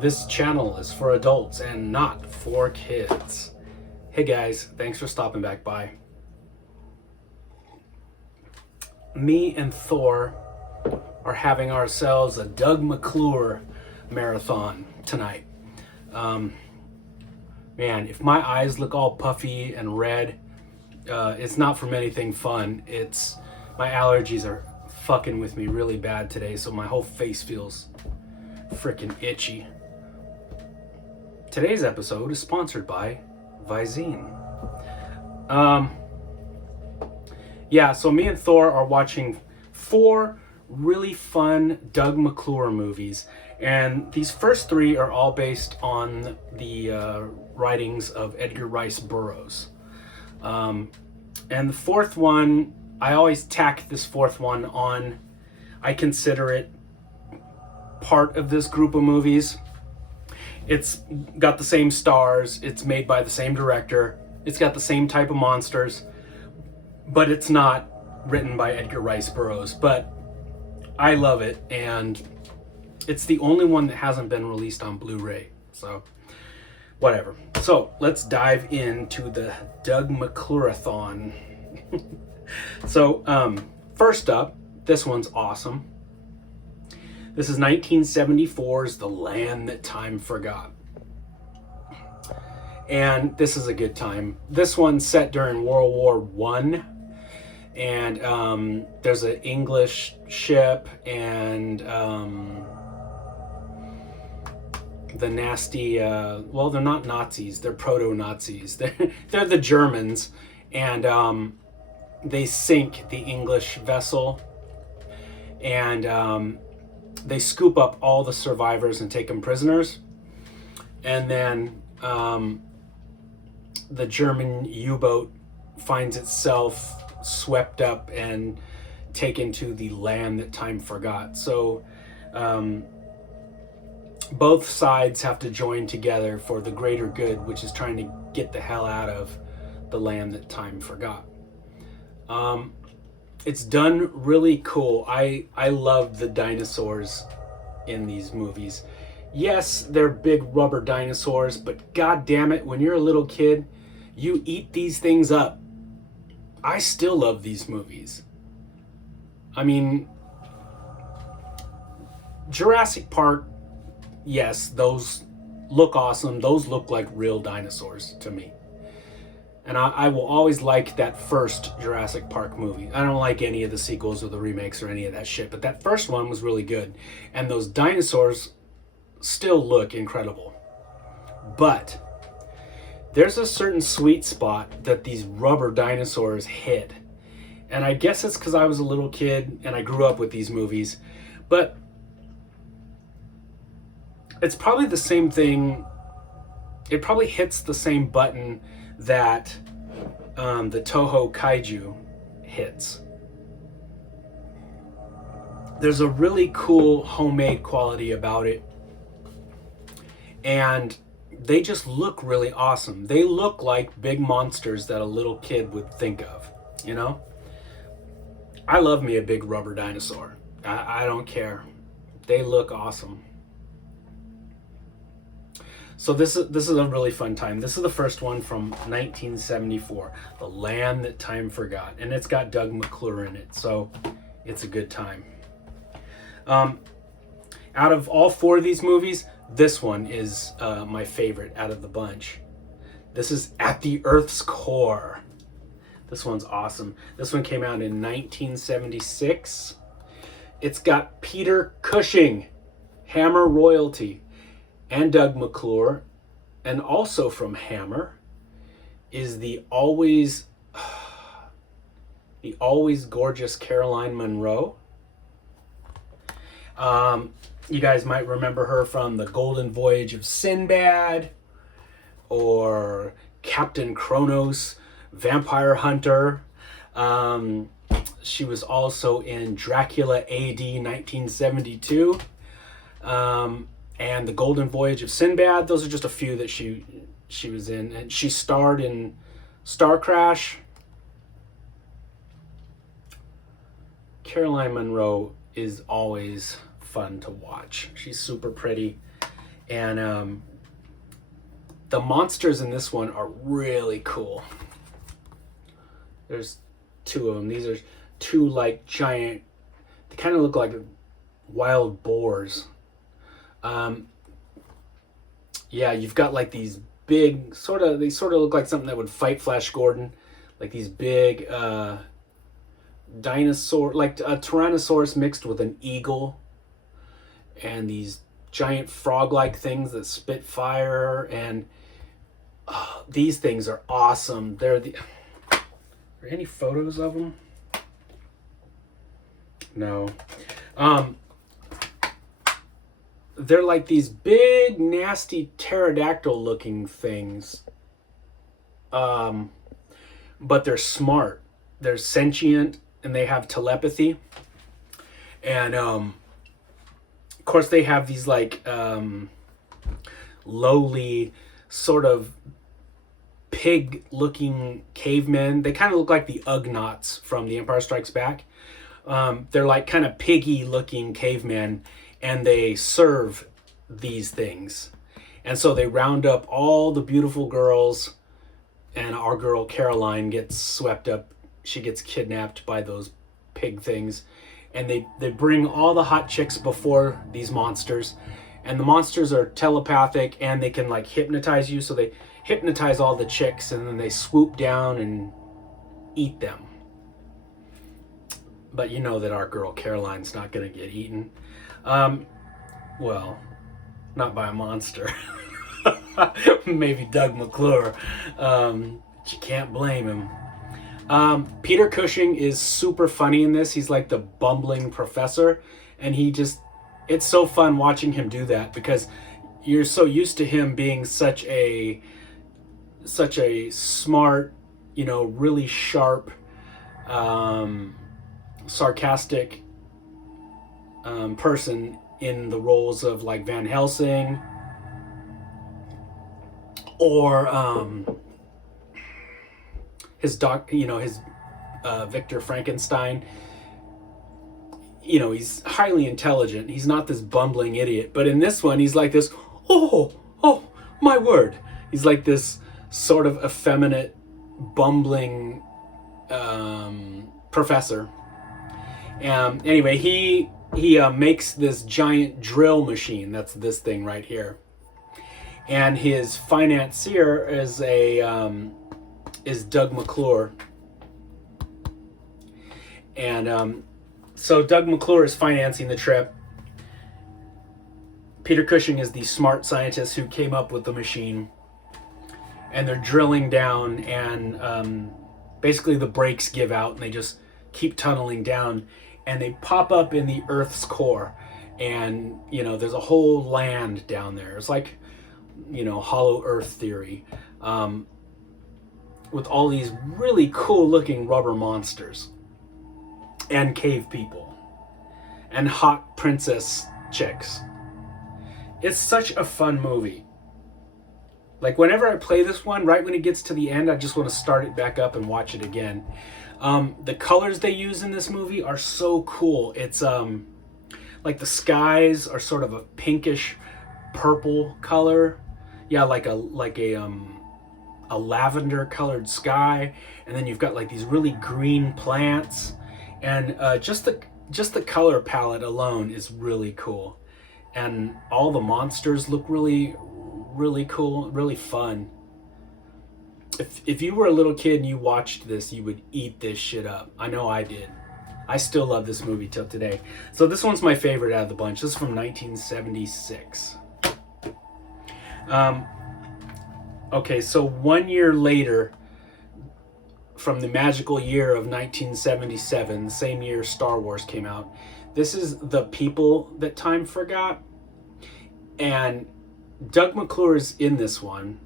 This channel is for adults and not for kids. Hey guys, thanks for stopping back by. Me and Thor are having ourselves a Doug McClure marathon tonight. Man, if my eyes look all puffy and red, it's not from anything fun. It's my allergies are fucking with me really bad today, so my whole face feels freaking itchy. Today's episode is sponsored by Visine. So me and Thor are watching 4 really fun Doug McClure movies, and these first 3 are all based on the writings of Edgar Rice Burroughs. And the 4th one, I always tack this 4th one on. I consider it part of this group of movies. It's got the same stars, it's made by the same director, it's got the same type of monsters, but it's not written by Edgar Rice Burroughs. But I love it, and it's the only one that hasn't been released on Blu-ray, so whatever. So let's dive into the Doug McClureathon. So first up, this one's awesome. This is 1974's The Land That Time Forgot. And this is a good time. This one's set during World War I. And there's an English ship and the nasty, well, they're not Nazis, they're proto-Nazis. They're the Germans. And they sink the English vessel. And they scoop up all the survivors and take them prisoners. And then the German U-boat finds itself swept up and taken to the land that time forgot. So both sides have to join together for the greater good, which is trying to get the hell out of the land that time forgot. It's done really cool. I love the dinosaurs in these movies. Yes, they're big rubber dinosaurs, but god damn it, when you're a little kid, you eat these things up. I still love these movies. I mean, Jurassic Park, yes, those look awesome. Those look like real dinosaurs to me. And I will always like that first Jurassic Park movie. I don't like any of the sequels or the remakes or any of that shit, but that first one was really good. And those dinosaurs still look incredible. But there's a certain sweet spot that these rubber dinosaurs hit. And I guess it's because I was a little kid and I grew up with these movies. But it's probably the same thing. It probably hits the same button that the Toho Kaiju hits. There's a really cool homemade quality about it, and they just look really awesome. They look like big monsters that a little kid would think of, you know? I love me a big rubber dinosaur. I don't care. They look awesome. So this is a really fun time. This is the first one from 1974, The Land That Time Forgot, and it's got Doug McClure in it, so it's a good time. Out of all 4 of these movies, this one is my favorite out of the bunch. This is At the Earth's Core. This one's awesome. This one came out in 1976. It's got Peter Cushing, Hammer royalty, and Doug McClure, and also from Hammer is the always gorgeous Caroline Munro. You guys might remember her from The Golden Voyage of Sinbad or Captain Kronos, Vampire Hunter. She was also in Dracula AD 1972. And The Golden Voyage of Sinbad. Those are just a few that she was in. And she starred in Star Crash. Caroline Munro is always fun to watch. She's super pretty. And the monsters in this one are really cool. There's two of them. These are two like giant, they kind of look like wild boars. Yeah, you've got like these big, they sort of look like something that would fight Flash Gordon. Like these big dinosaur, like a Tyrannosaurus mixed with an eagle. And these giant frog-like things that spit fire. And these things are awesome. Are there any photos of them? No. They're like these big, nasty pterodactyl looking things. But they're smart. They're sentient and they have telepathy. And of course they have these like lowly sort of pig looking cavemen. They kind of look like the Ugnaughts from The Empire Strikes Back. They're like kind of piggy looking cavemen, and they serve these things. And so they round up all the beautiful girls, and our girl Caroline gets swept up. She gets kidnapped by those pig things. And they bring all the hot chicks before these monsters. And the monsters are telepathic, and they can like hypnotize you. So they hypnotize all the chicks, and then they swoop down and eat them. But you know that our girl Caroline's not going to get eaten. Well, not by a monster. Maybe Doug McClure. But you can't blame him. Peter Cushing is super funny in this. He's like the bumbling professor. And it's so fun watching him do that, because you're so used to him being such a smart, really sharp, sarcastic person in the roles of like Van Helsing or his Victor Frankenstein. He's highly intelligent. He's not this bumbling idiot. But in this one, he's like this, oh, my word. He's like this sort of effeminate, bumbling professor. Anyway, he makes this giant drill machine. That's this thing right here. And his financier is Doug McClure. And so Doug McClure is financing the trip. Peter Cushing is the smart scientist who came up with the machine. And they're drilling down, and basically the brakes give out, and they just keep tunneling down. And they pop up in the Earth's core. And, there's a whole land down there. It's like, hollow Earth theory. With all these really cool looking rubber monsters. And cave people. And hot princess chicks. It's such a fun movie. Like, whenever I play this one, right when it gets to the end, I just want to start it back up and watch it again. The colors they use in this movie are so cool. It's like the skies are sort of a pinkish purple color. Yeah, like a lavender colored sky, and then you've got like these really green plants, and just the color palette alone is really cool. And all the monsters look really, really cool, really fun. If you were a little kid and you watched this, you would eat this shit up. I know I did. I still love this movie till today. So this one's my favorite out of the bunch. This is from 1976. Okay, so 1 year later, from the magical year of 1977, the same year Star Wars came out, this is The People That Time Forgot. And Doug McClure is in this one,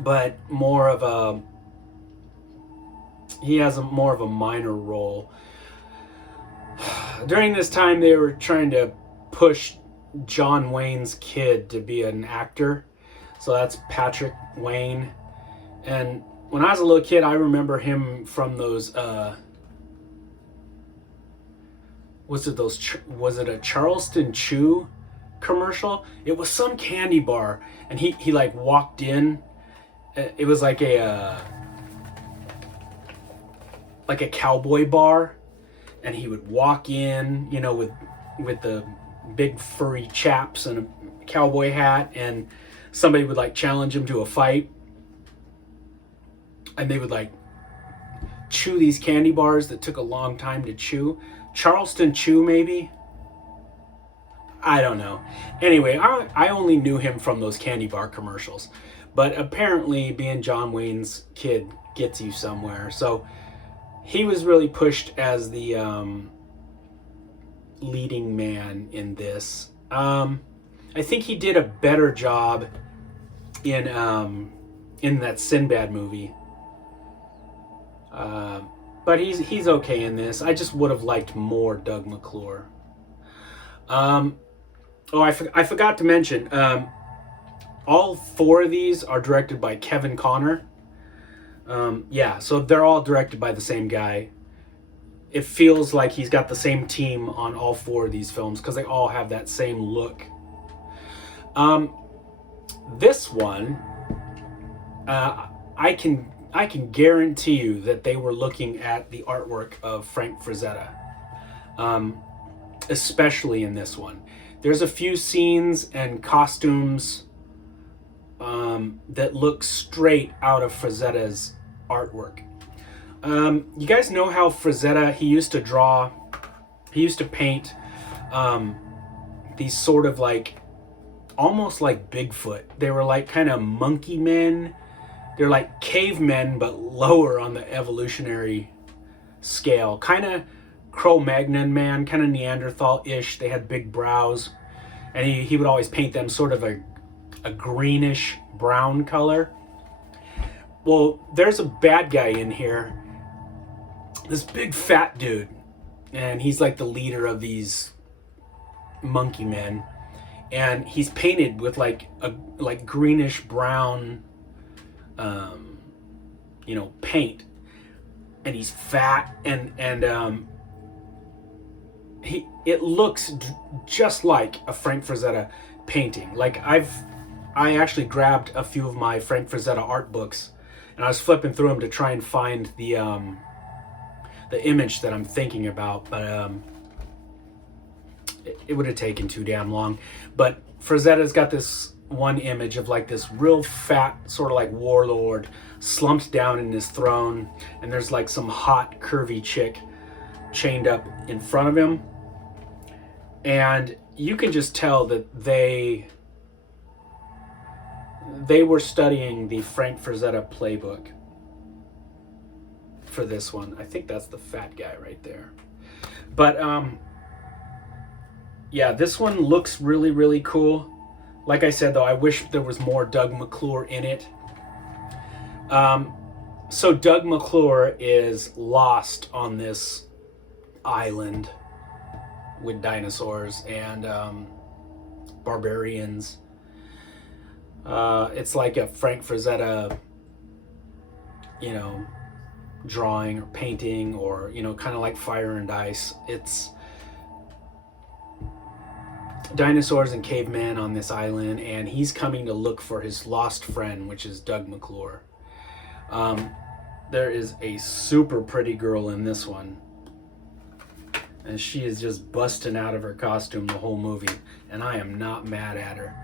but he has more of a minor role. During this time, they were trying to push John Wayne's kid to be an actor. So that's Patrick Wayne. And when I was a little kid, I remember him from those, was it a Charleston Chew commercial. It was some candy bar, and he like walked in. It was like a cowboy bar, and he would walk in, you know, with the big furry chaps and a cowboy hat, and somebody would like challenge him to a fight, and they would like chew these candy bars that took a long time to chew. Charleston Chew, maybe? I don't know. Anyway, I only knew him from those candy bar commercials, but apparently being John Wayne's kid gets you somewhere. So he was really pushed as the leading man in this. I think he did a better job in that Sinbad movie. But he's okay in this. I just would have liked more Doug McClure. I forgot to mention, all 4 of these are directed by Kevin Connor. Yeah, so they're all directed by the same guy. It feels like he's got the same team on all 4 of these films because they all have that same look. This one, I can guarantee you that they were looking at the artwork of Frank Frazetta, especially in this one. There's a few scenes and costumes that look straight out of Frazetta's artwork. You guys know how Frazetta, he used to paint these sort of like, almost like Bigfoot. They were like kind of monkey men. They're like cavemen, but lower on the evolutionary scale. Kind of Cro-Magnon man, kind of Neanderthal-ish. They had big brows. And he would always paint them sort of a greenish brown color. Well, there's a bad guy in here. This big fat dude. And he's like the leader of these monkey men. And he's painted with like greenish brown paint, and he's fat, and it looks just like a Frank Frazetta painting. Like I actually grabbed a few of my Frank Frazetta art books, and I was flipping through them to try and find the image that I'm thinking about, but it would have taken too damn long. But Frazetta's got this one image of like this real fat sort of like warlord slumped down in his throne, and there's like some hot curvy chick chained up in front of him, and you can just tell that they were studying the Frank Frazetta playbook for this one. I think that's the fat guy right there. But yeah, this one looks really, really cool. Like I said, though, I wish there was more Doug McClure in it. So Doug McClure is lost on this island with dinosaurs and barbarians. It's like a Frank Frazetta, drawing or painting, or, kind of like Fire and Ice. It's dinosaurs and cavemen on this island, and he's coming to look for his lost friend, which is Doug McClure. There is a super pretty girl in this one, and she is just busting out of her costume the whole movie, and I am not mad at her.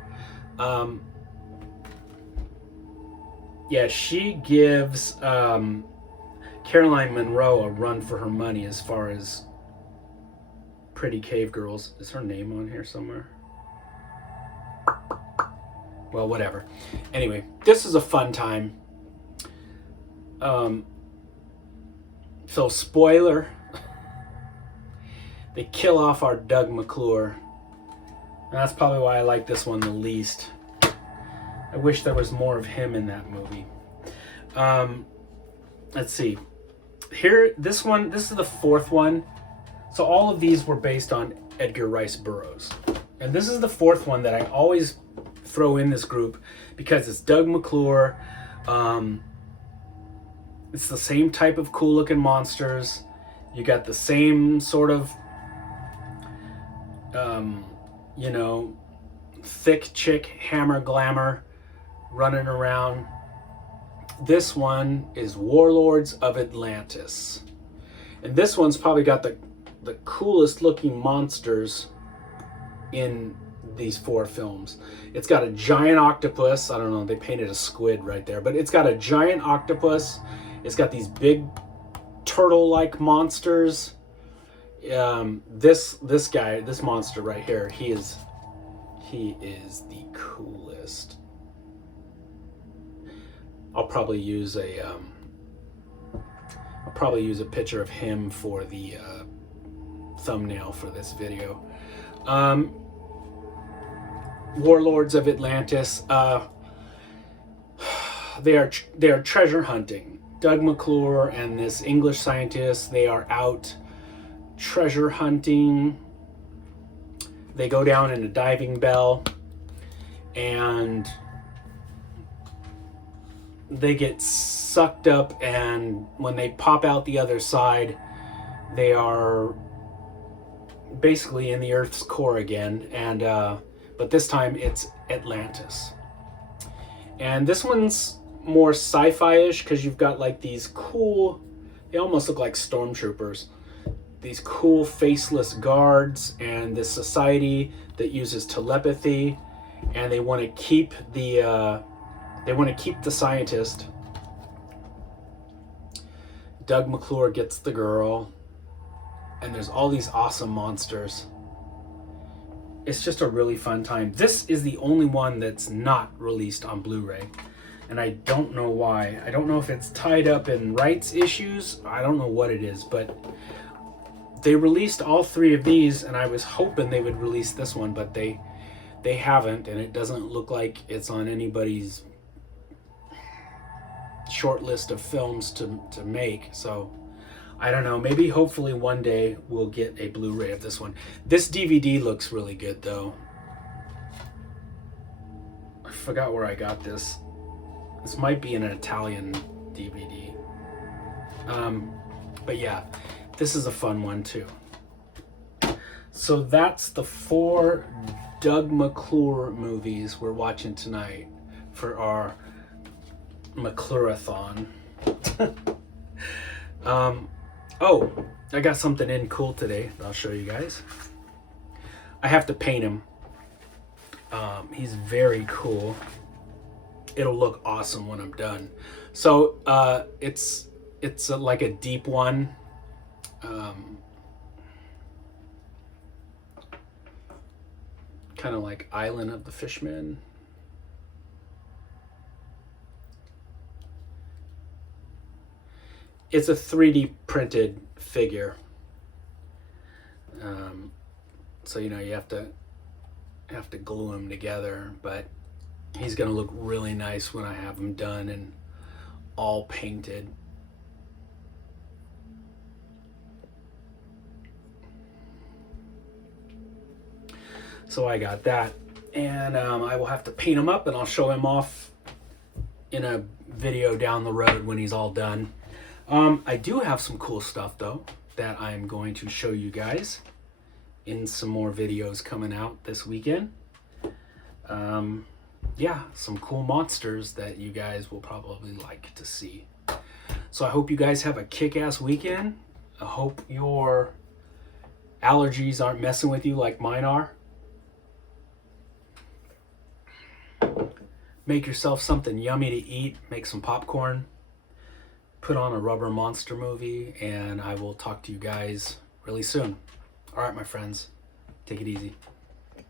Yeah, she gives Caroline Munro a run for her money as far as pretty cave girls. Is her name on here somewhere? Well, whatever. Anyway, this is a fun time. So spoiler, they kill off our Doug McClure. And that's probably why I like this one the least. I wish there was more of him in that movie. Let's see. Here, this is the 4th one. So all of these were based on Edgar Rice Burroughs. And this is the 4th one that I always throw in this group because it's Doug McClure. It's the same type of cool looking monsters. You got the same sort of, thick chick, hammer glamour, running around. This one is Warlords of Atlantis. And this one's probably got the coolest looking monsters in these 4 films. It's got a giant octopus. I don't know, they painted a squid right there, but it's got a giant octopus. It's got these big turtle-like monsters. This guy, this monster right here, he is the coolest. I'll probably use a picture of him for the thumbnail for this video. Warlords of Atlantis. They are treasure hunting. Doug McClure and this English scientist, they are out treasure hunting. They go down in a diving bell and they get sucked up, and when they pop out the other side, they are basically in the Earth's core again, and but this time it's Atlantis. And this one's more sci-fi-ish because you've got like these cool, they almost look like stormtroopers, these cool faceless guards, and this society that uses telepathy, and they want to keep the scientist. Doug McClure gets the girl, and there's all these awesome monsters. It's just a really fun time. This is the only one that's not released on Blu-ray, and I don't know why. I don't know if it's tied up in rights issues. I don't know what it is, but they released all 3 of these, and I was hoping they would release this one, but they haven't, and it doesn't look like it's on anybody's short list of films to make. So I don't know, maybe hopefully one day we'll get a Blu-ray of this one. This DVD looks really good though. I forgot where I got this. This might be an Italian DVD. But yeah, this is a fun one too. So that's the 4 Doug McClure movies we're watching tonight for our McClureathon. Oh, I got something in cool today that I'll show you guys. I have to paint him. He's very cool. It'll look awesome when I'm done. So it's like a deep one. Kind of like Island of the Fishmen. It's a 3D printed figure. So you know you have to glue him together, but he's gonna look really nice when I have him done and all painted. So I got that, and I will have to paint him up, and I'll show him off in a video down the road when he's all done. I do have some cool stuff though that I'm going to show you guys in some more videos coming out this weekend. Yeah, some cool monsters that you guys will probably like to see. So I hope you guys have a kick-ass weekend. I hope your allergies aren't messing with you like mine are. Make yourself something yummy to eat. Make some popcorn. Put on a rubber monster movie, and I will talk to you guys really soon. All right, my friends, take it easy.